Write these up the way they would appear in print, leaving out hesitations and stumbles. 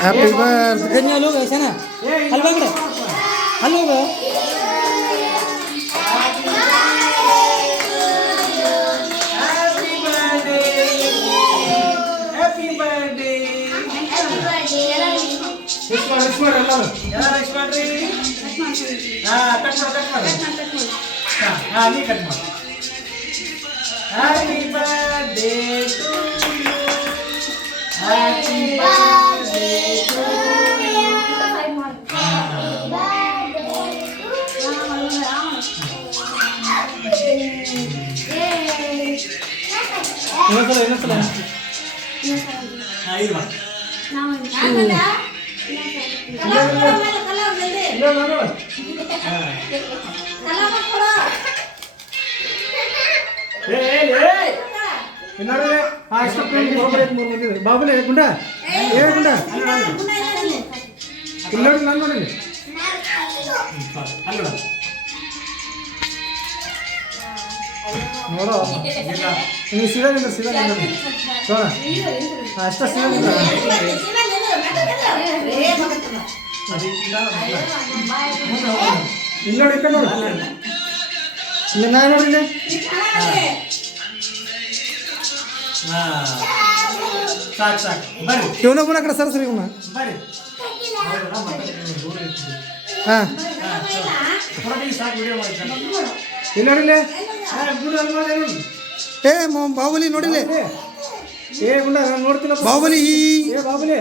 Happy ಬರ್ತ್ ಅಲ್ಲಿ ಹೋಗ ಶನ ಅಲ್ಲಿ ಬಂದ್ರೆ ಅಲ್ಲಿ ಹೋಗ Happy birthday to you. Happy birthday to you. ಇನ್ನೊಂದ್ಸಲ ಬಾಬುಲೆ ಗುಂಡ ಏ ಗುಂಡ ಇಲ್ಲಿ ನೋಡಿ ನಾನು ನೋಡಿ ನೋಡೋ ನೀವು ಸೀದಾ ನೋಡ ಅಷ್ಟ ಸೀದಾ ಇಲ್ಲಿ ನೋಡಿ ಈ ಕಡೆ ನೋಡು ಇಲ್ಲಿ ನಾ ನೋಡಿಲ್ಲ ಇವನ ಗುಣ ಕಡೆ ಸರ್ ಇವನ ಹಾಂ ಇಲ್ಲಿ ನೋಡಿಲ್ಲ ಏ ಬಾಹುಬಲಿ ನೋಡಿಲ್ಲ ಏ ಗುಂಡ ನಾನು ನೋಡ್ತೀನಿ ಬಾಹುಬಲಿ ಏ ಬಾಹುಬಲಿ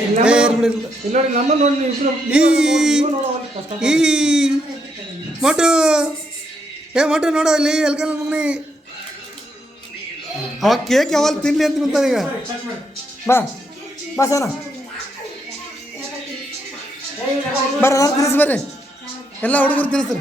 ಇಲ್ಲಿ ನೋಡಿ ನಮ್ಮ ನೋಡಿ ಈ ಮೊಟ್ಟು ಏ ಮೊಟ್ಟು ನೋಡು ಅಲ್ಲಿ ಎಲ್ಕಲ್ ಮಗನಿ ಅವ ಕೇಕ್ ಯಾವಾಗ ತಿನ್ಲಿ ಅಂತ ಕುಂತಾನ ಈಗ ಬಾ ಬಾ ಸನ ಬರ್ರಿ ಎಲ್ಲರೂ ತಿನ್ನಿಸಿ ಬರ್ರಿ ಎಲ್ಲ ಹುಡುಗರು ತಿನ್ನಿಸ್ರಿ